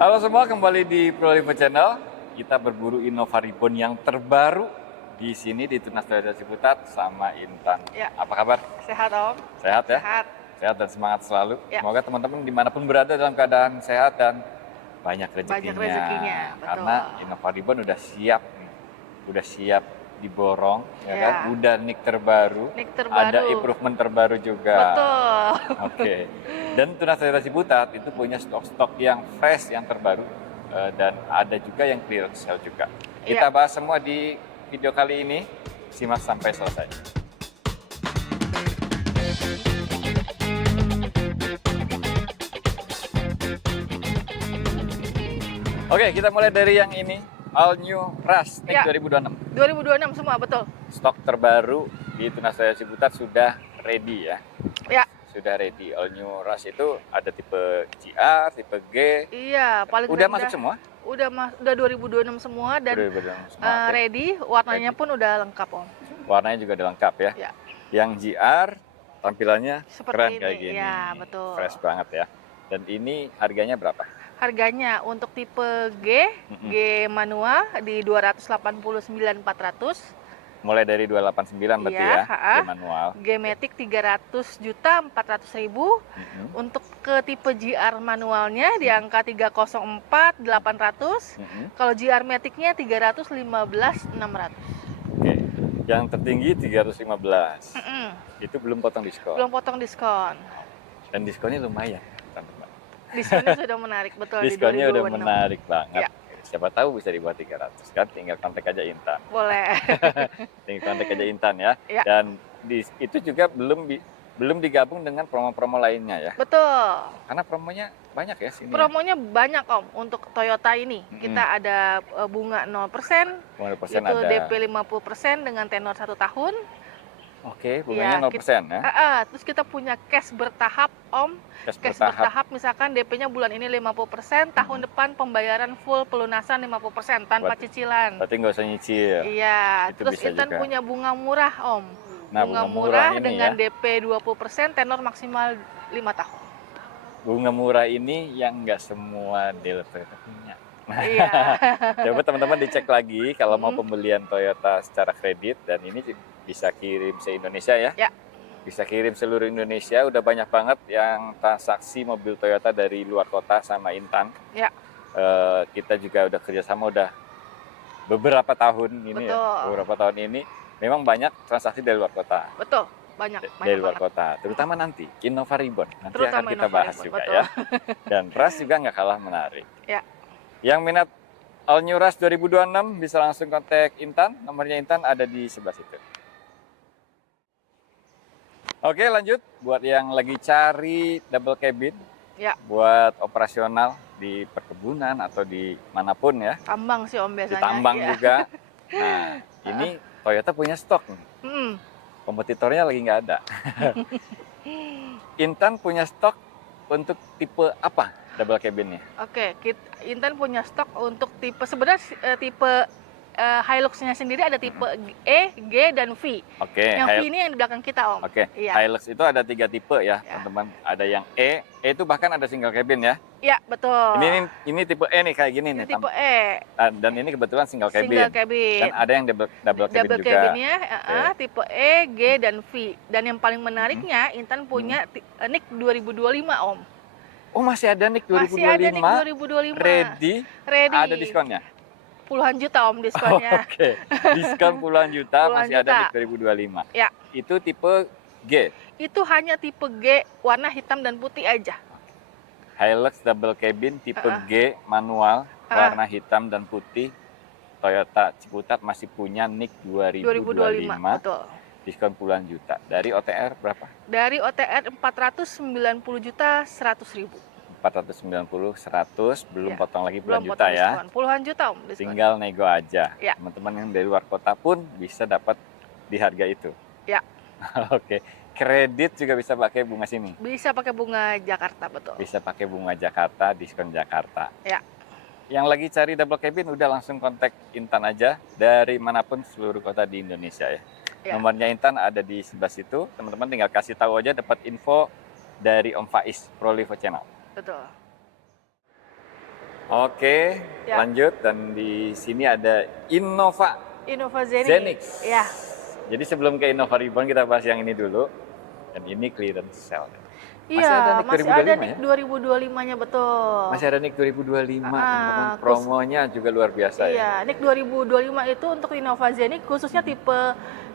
Halo semua, kembali di Prolivo Channel. Kita berburu Innova Reborn yang terbaru di sini di Tunas Toyota Ciputat sama Intan. Ya. Apa kabar? Sehat Om. Sehat ya? Sehat. Sehat dan semangat selalu. Ya. Semoga teman-teman dimanapun berada dalam keadaan sehat dan banyak rezekinya. Banyak rezekinya, betul. Karena Innova Reborn udah siap nih. Udah siap diborong, ya Ya. kan? Udah nick terbaru. Nick terbaru. Ada improvement terbaru juga. Betul. Oke. Dan Tunas Toyota Ciputat itu punya stok-stok yang fresh, yang terbaru, dan ada juga yang clearance sale juga. Kita Iya. bahas semua di video kali ini. Simak sampai selesai. Oke, kita mulai dari yang ini. All New Rush Nick Ya. 2026. 2026 semua betul. Stok terbaru di Tunas Toyota Ciputat sudah ready ya. Ya. Sudah ready. All New Rush itu ada tipe GR, tipe G. Iya, paling Udah rendah. masuk semua? Udah 2026 semua dan Udah semua, oke. ready. Warnanya Ready. pun udah lengkap Om. Warnanya juga udah lengkap ya. Ya. Yang GR tampilannya Seperti keren ini, kayak gini. ya, betul. Fresh banget ya. Dan ini harganya berapa? Harganya untuk tipe G, G manual di 289.400. Mulai dari 289 berarti Iya, ya, G manual. G Matic 300.400.000. Untuk ke tipe GR manualnya di angka 304.800. Kalau GR Matic-nya 315.600. Oke. Yang tertinggi 315. Itu belum potong diskon. Belum potong diskon. Dan diskonnya lumayan, teman-teman. Diskonnya sudah menarik betul. Diskonnya di udah 2026. menarik banget. Ya. Siapa tahu bisa dibuat 300 kan, tinggal kontak aja Intan. Boleh. Tinggal kontak aja Intan ya. Ya. Dan itu juga belum digabung dengan promo-promo lainnya ya. Betul. Karena promonya banyak ya sini. Promonya banyak Om untuk Toyota ini. Kita ada bunga 0%, 50% itu ada. DP 50% dengan tenor 1 tahun. Oke, bunganya Ya, 0% ya. Terus kita punya cash bertahap Om. Cash bertahap misalkan DP-nya bulan ini 50%, tahun depan pembayaran full pelunasan 50% tanpa cicilan. Berarti nggak usah nyicil. Iya, Itu terus bisa Intan juga. punya bunga murah Om. Nah, bunga bunga murah ini dengan ya. DP 20%, tenor maksimal 5 tahun. Bunga murah ini yang nggak semua dealer Toyota punya. Iya. Coba teman-teman dicek lagi kalau mau pembelian Toyota secara kredit, dan ini bisa kirim se-Indonesia ya. Ya. Bisa kirim seluruh Indonesia. Udah banyak banget yang transaksi mobil Toyota dari luar kota sama Intan. Ya. Kita juga udah kerjasama udah beberapa tahun ini ya. Betul. Beberapa tahun ini memang banyak transaksi dari luar kota. Betul, banyak Dari luar banget. kota, terutama nanti Innova Reborn. Nanti akan Terutama kita Innova bahas Reborn, juga betul. ya. Dan Rush juga nggak kalah menarik. Ya. Yang minat All New Rush 2026 bisa langsung kontak Intan. Nomornya Intan ada di sebelah situ. Oke, lanjut. Buat yang lagi cari double cabin, Ya. buat operasional di perkebunan atau di manapun ya, Tambang sih Om di biasanya. tambang Iya. juga. Nah, ini Toyota punya stok nih. Kompetitornya lagi nggak ada. Intan punya stok untuk tipe apa double cabinnya? Oke, Intan punya stok untuk tipe sebenarnya tipe Hilux-nya sendiri ada tipe E, G, dan V. Oke, Yang V ini yang di belakang kita Om. Oke, Iya. Hilux itu ada 3 tipe ya, teman-teman. Ada yang E itu bahkan ada single cabin ya. Ya, betul. Ini tipe E nih kayak gini Ini nih. tipe E. Dan ini kebetulan single cabin. Single cabin. Dan ada yang double cabin Double juga. cabinnya Oke. tipe E, G, dan V. Dan yang paling menariknya Intan punya Nick 2025 Om. Oh, masih ada Nick 2025. Masih ada Nick 2025. Ready. Ready. Ada diskonnya. Puluhan juta Om diskonnya. Oke. Diskon puluhan juta Puluhan masih ada juta. Nick 2025. Ya. Itu tipe G. Itu hanya tipe G warna hitam dan putih aja. Hilux double cabin tipe G manual warna hitam dan putih. Toyota Ciputat masih punya Nick 2025. Betul. Diskon puluhan juta. Dari OTR berapa? Dari OTR 490.100.000. 490, 100, belum Ya. potong lagi puluhan Belum juta potong ya. diskon. Puluhan juta Om diskon. Tinggal nego aja. Ya. Teman-teman yang dari luar kota pun bisa dapat di harga itu. Ya. Oke. Kredit juga bisa pakai bunga sini. Bisa pakai bunga Jakarta betul. Bisa pakai bunga Jakarta, diskon Jakarta. Ya. Yang lagi cari double cabin udah langsung kontak Intan aja dari manapun seluruh kota di Indonesia ya. Ya. Nomornya Intan ada di sebelah situ. Teman-teman tinggal kasih tahu aja, dapat info dari Om Faiz, Prolivo Channel. Betul. Oke, Ya. lanjut. Dan di sini ada Innova Innova Zenix. Zenix. Ya. Jadi sebelum ke Innova Reborn kita bahas yang ini dulu. Dan ini clearance sale. Iya, masih ada NIK NIK 2025-nya betul. Masih ada NIK 2025, teman-teman. Ah, Promonya juga luar biasa ya. Iya, NIK 2025 itu untuk Innova Zenix khususnya tipe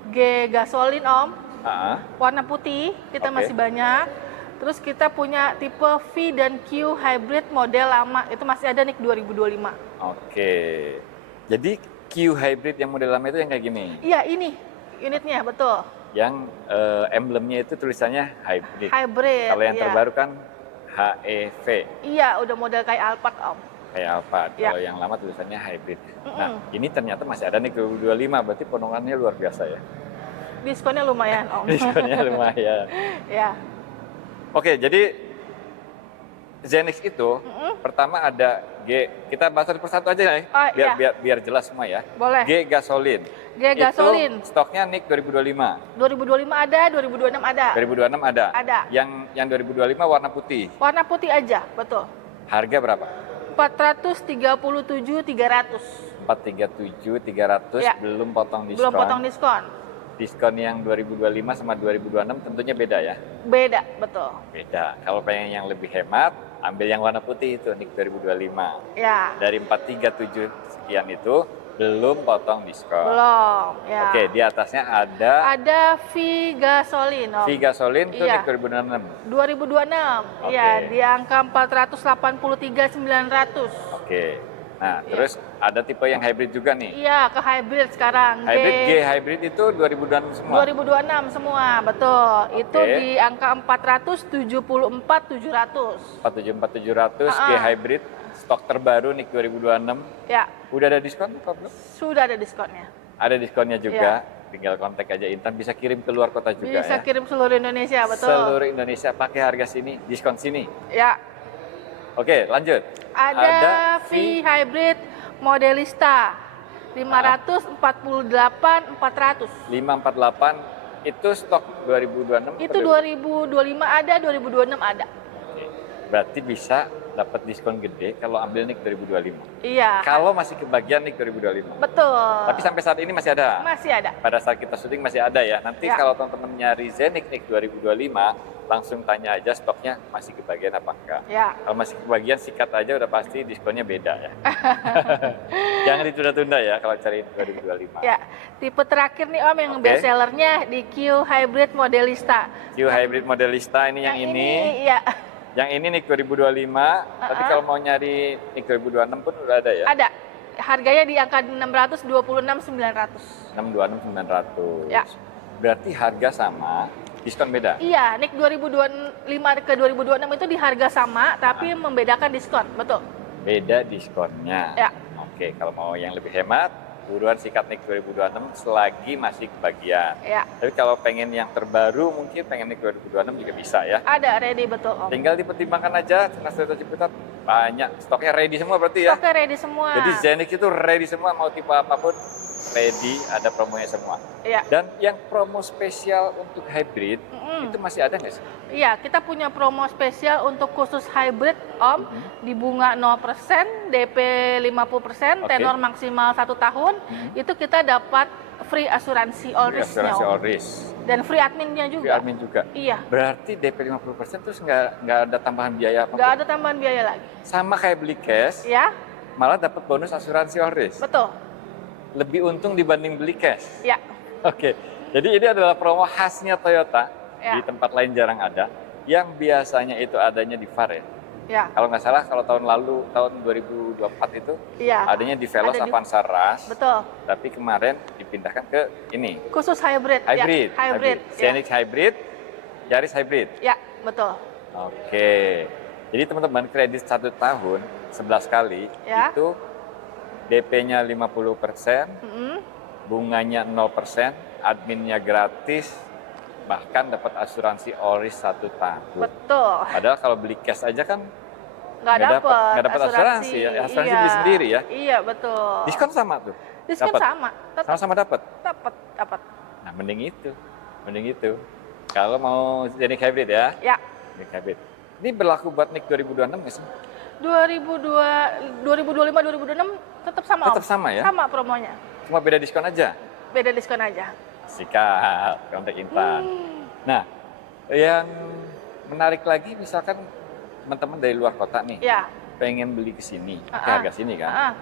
G gasolin Om. Ah, Warna putih kita Oke. masih banyak. Terus kita punya tipe V dan Q hybrid model lama itu masih ada NIK 2025. Oke. Jadi Q Hybrid yang model lama itu yang kayak gini. Iya, ini unitnya betul. Yang emblemnya itu tulisannya hybrid. Hybrid. Kalau yang iya. terbaru kan HEV, Iya, udah model kayak Alphard Om. kayak Alphard. Ya. Kalau yang lama tulisannya hybrid. Nah, ini ternyata masih ada NIK 2025, berarti potongannya luar biasa ya. Diskonnya lumayan Om. Diskonnya lumayan. Ya. Oke, jadi Zenix itu pertama ada G. Kita bahas satu persatu aja ya, Oh, biar jelas semua ya. Boleh. G gasolin. G gasolin. Itu stoknya NIK 2025. 2025 ada, 2026 ada. 2026 ada. Ada. Yang 2025 warna putih. Warna putih aja, betul. Harga berapa? 437.300. 437.300 Ya. belum potong diskon. Belum potong diskon. Diskon yang 2025 sama 2026 tentunya beda ya. Beda, betul. Beda. Kalau pengen yang lebih hemat, ambil yang warna putih itu NIK 2025. Ya. Dari 437 sekian itu belum potong diskon. Belum, ya. Oke, di atasnya ada Ada V gasolin, Om. V gasolin itu Iya. NIK 2026. 2026. Oke. Ya, di angka 483.900. Oke. Nah, Iya. terus ada tipe yang hybrid juga nih. Iya, ke hybrid sekarang. Hybrid G hybrid itu 2026 semua. 2026 semua, betul. Itu Oke. di angka 474.700. 474.700 G Ah. hybrid stok terbaru NIK 2026. Ya, Udah ada diskon apa belum? sudah ada diskonnya. Ada diskonnya juga. Tinggal kontak aja Intan, bisa kirim ke luar kota juga Bisa ya. kirim seluruh Indonesia, betul. Seluruh Indonesia pakai harga sini, diskon sini. Ya, Oke, lanjut. ada V hybrid Modelista 548.400. 548 itu stok 2026. Itu 2025 ada, 2026 ada. Oke. Berarti bisa dapat diskon gede kalau ambil NIK 2025. Iya. Kalau masih kebagian NIK 2025. Betul. Tapi sampai saat ini masih ada. Masih ada. Pada saat kita syuting masih ada ya. Nanti Ya. kalau teman-teman nyari Zenix NIK 2025, langsung tanya aja stoknya masih kebagian apa enggak. Ya. Kalau masih kebagian sikat aja udah pasti diskonnya beda ya. Jangan ditunda-tunda ya kalau cari 2025. Ya. Tipe terakhir nih Om yang Oke. best sellernya di Q hybrid Modelista. Q Hybrid Modelista ini yang ini. Iya. Yang ini NIK 2025, tapi kalau mau nyari NIK 2026 pun udah ada ya. Ada. Harganya di angka 626.900. 626.900. Ya. Berarti harga sama, diskon beda. Iya, NIK 2025 ke 2026 itu di harga sama, tapi membedakan diskon, betul. Beda diskonnya. Ya. Oke, kalau mau yang lebih hemat, buruan sikat NIK 2026 selagi masih kebagian. Ya, Tapi kalau pengen yang terbaru, mungkin pengen NIK 2026 juga bisa ya. ada ready betul Om. Tinggal dipertimbangkan aja, Tunas Toyota Ciputat banyak. Stoknya ready semua berarti ya. Stoknya ready semua. Jadi Zenix itu ready semua, mau tipe apapun ready, ada promonya semua. Iya. Dan yang promo spesial untuk hybrid, itu masih ada nggak sih? Iya, kita punya promo spesial untuk khusus hybrid Om, di bunga 0%, DP 50%, Oke. tenor maksimal 1 tahun, itu kita dapat free asuransi all risk-nya Asuransi Om. all risk. Dan free adminnya Free juga. admin juga. Iya, Berarti DP 50% terus nggak ada tambahan biaya apa? nggak ada tambahan biaya lagi. Sama kayak beli cash, Ya, malah dapat bonus asuransi all risk. betul. Lebih untung dibanding beli cash. Ya, Oke, jadi ini adalah promo khasnya Toyota. Ya. Di tempat lain jarang ada. Yang biasanya itu adanya di VAR ya. ya, Kalau nggak salah, kalau tahun lalu, tahun 2024 itu, iya. adanya di Veloz Ada di- Avanza Rush. Betul. Tapi kemarin dipindahkan ke ini, Khusus hybrid. hybrid. Ya, hybrid. Zenix hybrid, Yaris hybrid. Ya, betul. Oke. Jadi teman-teman, kredit 1 tahun 11 kali Ya. itu DP-nya 50%, Mm-mm. bunganya 0%, adminnya gratis, bahkan dapat asuransi all risk 1 tahun. Betul. Padahal kalau beli cash aja kan Nggak nggak dapat dapat asuransi ya. Asuransi Iya. beli sendiri ya. Iya, betul. Diskon sama tuh. Diskon dapat. sama. Tetap Sama-sama dapat. dapat. Nah, mending itu. Mending itu. Kalau mau Zenix hybrid ya. Ya. Zenix hybrid. Ini berlaku buat NIK 2026 nggak sih? 2025 2026 tetap sama Tetap Om. sama ya? Sama promonya. Cuma beda diskon aja? Beda diskon aja. Sikat, kontak Intan. Nah, yang menarik lagi misalkan teman-teman dari luar kota nih, Ya. pengen beli ke sini, ke Ah, ah. harga sini kan? Ah,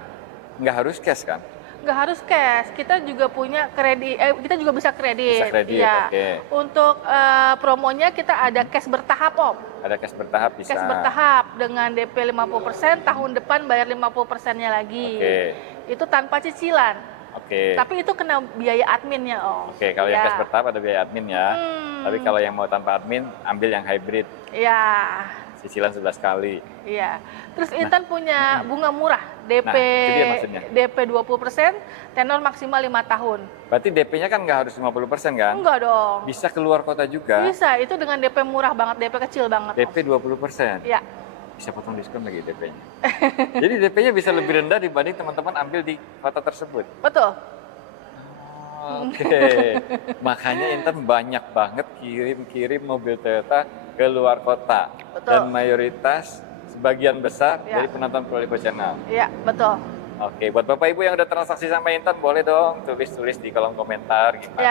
Nggak harus cash kan? nggak harus cash, kita juga punya kredit, kita juga bisa kredit. Bisa kredit, Iya. oke. Untuk promonya kita ada cash bertahap Om. Ada cash bertahap bisa. Cash bertahap dengan DP 50%, tahun depan bayar 50%-nya lagi. Oke, Itu tanpa cicilan. oke. Tapi itu kena biaya adminnya Om. Oke, kalau yang Ya. cash bertahap ada biaya admin ya. Tapi kalau yang mau tanpa admin, ambil yang hybrid. Iya. Cicilan 11 kali. Iya. Terus Intan punya bunga murah, DP Nah, itu dia maksudnya. DP 20%, tenor maksimal 5 tahun. Berarti DP-nya kan nggak harus 50% kan? Enggak dong. Bisa keluar kota juga. Bisa, itu dengan DP murah banget, DP kecil banget. Om. DP 20%. Iya. Bisa potong diskon lagi DP-nya. Jadi DP-nya bisa lebih rendah dibanding teman-teman ambil di kota tersebut. Betul. Oke. Makanya Intan banyak banget kirim mobil Toyota ke luar kota. Betul. Dan mayoritas sebagian besar Ya. dari penonton Prolipo Channel. Iya, betul. Oke, buat Bapak Ibu yang udah transaksi sama Intan, boleh dong tulis-tulis di kolom komentar gimana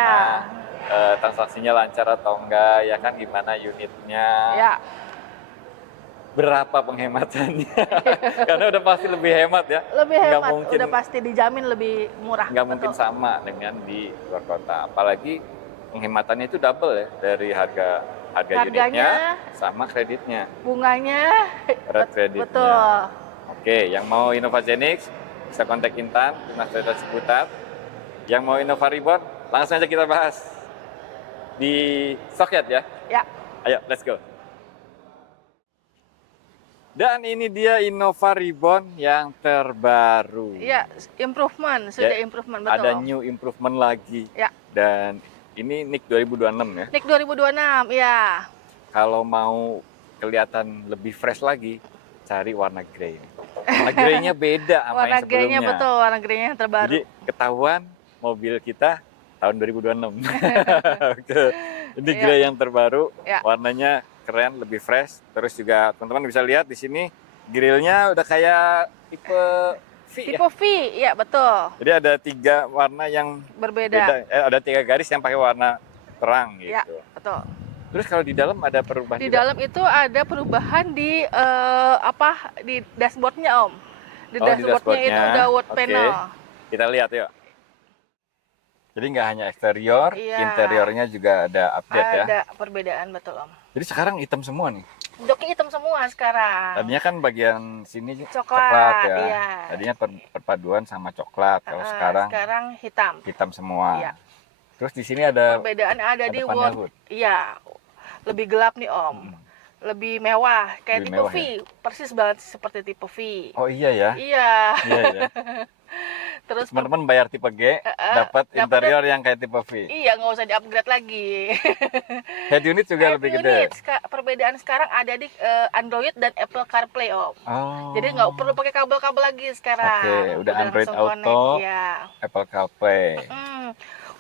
Ya. transaksinya lancar atau enggak, ya kan gimana unitnya, Ya. berapa penghematannya, karena udah pasti lebih hemat ya. Lebih Nggak hemat, mungkin- udah pasti dijamin lebih murah. Nggak mungkin Betul. sama dengan di luar kota, apalagi penghematannya itu double ya dari harga Harganya, unitnya sama kreditnya, bunganya, berat kreditnya. betul. Oke, yang mau Innova Zenix bisa kontak Intan, Tunas Toyota Ciputat. Yang mau Innova Reborn, langsung aja kita bahas di Soket ya. Ya. Ayo, let's go. Dan ini dia Innova Reborn yang terbaru. Iya, improvement, sudah Ya, improvement, betul. Ada new improvement lagi. Ya. Dan ini NIK 2026 ya. NIK 2026, ya. Kalau mau kelihatan lebih fresh lagi, cari warna grey. Warna grey-nya beda sama Warna yang grey-nya sebelumnya. betul, warna grey-nya yang terbaru. Jadi ketahuan mobil kita tahun 2026. Oke. Ini Iya. grey yang terbaru, Ya. warnanya keren, lebih fresh. Terus juga teman-teman bisa lihat di sini grillnya udah kayak tipe V ya. Tipe V, ya betul. Jadi ada 3 warna yang Berbeda. beda. Ada 3 garis yang pakai warna terang gitu. Ya, betul. Terus kalau di dalam ada perubahan Di juga? dalam itu ada perubahan di di dashboardnya Om. Di Oh, di dashboardnya itu dashboardnya. udah wood Oke. panel. Kita lihat yuk. Jadi nggak hanya eksterior, Iya. interiornya juga ada update ya. Ada perbedaan betul Om. Jadi sekarang hitam semua nih. Joknya hitam semua sekarang. Tadinya kan bagian sini Coklat, ya. iya. Tadinya perpaduan sama coklat. Kalau sekarang sekarang hitam. hitam semua. Iya. Terus di sini ada Perbedaan ada di panel wood. hood. Iya. Lebih gelap nih Om. Lebih mewah kayak Lebih tipe mewah, V. Persis banget seperti tipe V. Oh iya ya. Iya. Iya ya. Terus Teman-teman bayar tipe G, dapat dapatnya- interior yang kayak tipe V. iya, nggak usah di-upgrade lagi. Head unit juga Head lebih unit, gede. perbedaan sekarang ada di Android dan Apple CarPlay Om. Oh. Jadi nggak perlu pakai kabel-kabel lagi sekarang. Oke, udah Android langsung connect, Auto. ya. Apple CarPlay.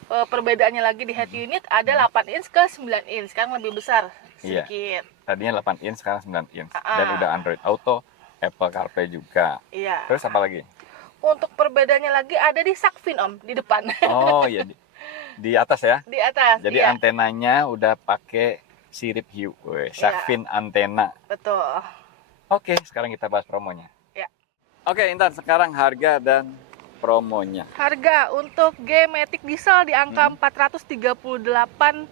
Perbedaannya lagi di head unit ada 8 inch ke 9 inch. Sekarang lebih besar Iya. sedikit. Tadinya 8 inch, sekarang 9 inch. Ah. Dan udah Android Auto, Apple CarPlay juga. Iya. Terus apa lagi? Untuk perbedaannya lagi ada di Sakfin Om, di depan. Oh iya, di atas ya. Di atas. Jadi iya. antenanya udah pakai sirip hiu, shark fin antena. Betul. Oke, sekarang kita bahas promonya. Ya. Oke, Intan, sekarang harga dan promonya. Harga untuk G-Matic diesel di angka 438.700.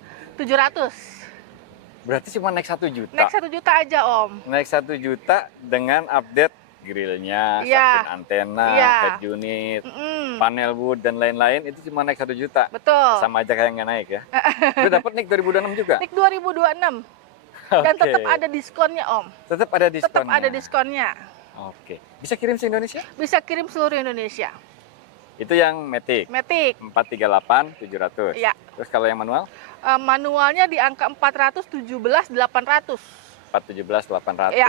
Berarti cuma naik 1 juta. Naik 1 juta aja Om. Naik 1 juta dengan update grillnya, Iya. shark fin antena, Iya. head unit, Mm-mm. panel wood dan lain-lain itu cuma naik 1 juta. Betul. Sama aja kayak nggak naik ya. Udah dapat nik 2026 juga. NIK 2026. Dan Oke. tetap ada diskonnya Om. Tetap ada diskonnya. Tetap ada diskonnya. Oke. Bisa kirim se Indonesia? Bisa kirim seluruh Indonesia. Itu yang Matic. Matic. 438.700. Iya. Terus kalau yang manual? Manualnya di angka 417.800. 417.800. Iya.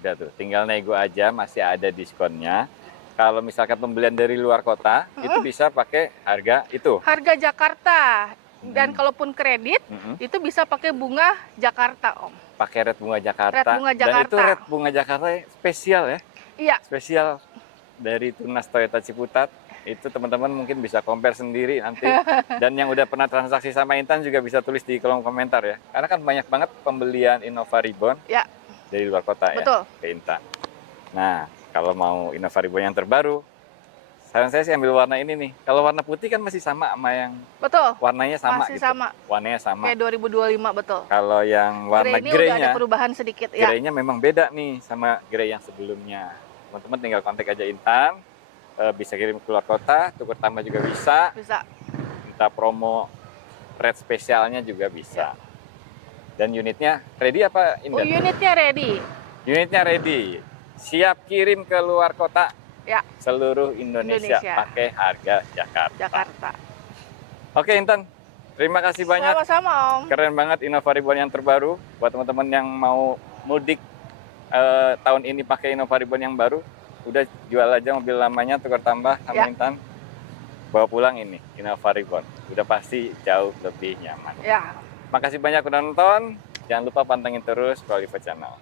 Udah tuh, tinggal nego aja, masih ada diskonnya. Kalau misalkan pembelian dari luar kota, itu bisa pakai harga itu. Harga Jakarta Dan kalaupun kredit, itu bisa pakai bunga Jakarta, Om. Pakai red bunga Jakarta. Red bunga Dan itu Jakarta. red bunga Jakarta spesial ya. Iya, Spesial dari Tunas Toyota Ciputat. Itu teman-teman mungkin bisa compare sendiri nanti. Dan yang udah pernah transaksi sama Intan juga bisa tulis di kolom komentar ya. Karena kan banyak banget pembelian Innova Reborn ya, dari luar kota betul. ya ke Intan. Nah, kalau mau Innova Reborn yang terbaru, saran saya sih ambil warna ini nih. Kalau warna putih kan masih sama yang Betul. warnanya sama Masih gitu. sama. Warnanya sama. Kayak 2025, betul. Kalau yang warna Grey ini udah ada grey-nya, perubahan sedikit ya. grey-nya memang beda nih sama grey yang sebelumnya. Teman-teman tinggal kontak aja Intan. Bisa kirim keluar kota, tukar tambah juga bisa. Bisa. Minta promo red spesialnya juga bisa. Dan unitnya ready apa Oh, Indan? unitnya ready. Unitnya ready. Siap kirim ke luar kota. Ya. Seluruh Indonesia. Pakai harga Jakarta. Jakarta. Oke Intan, terima kasih banyak. Sama-sama Om. Keren banget Innova Reborn yang terbaru. Buat teman-teman yang mau mudik tahun ini pakai Innova Reborn yang baru, udah jual aja mobil lamanya, tukar tambah sama Intan. Bawa pulang ini Innova Reborn. Udah pasti jauh lebih nyaman. Ya. Makasih banyak udah nonton. Jangan lupa pantengin terus Proliva Channel.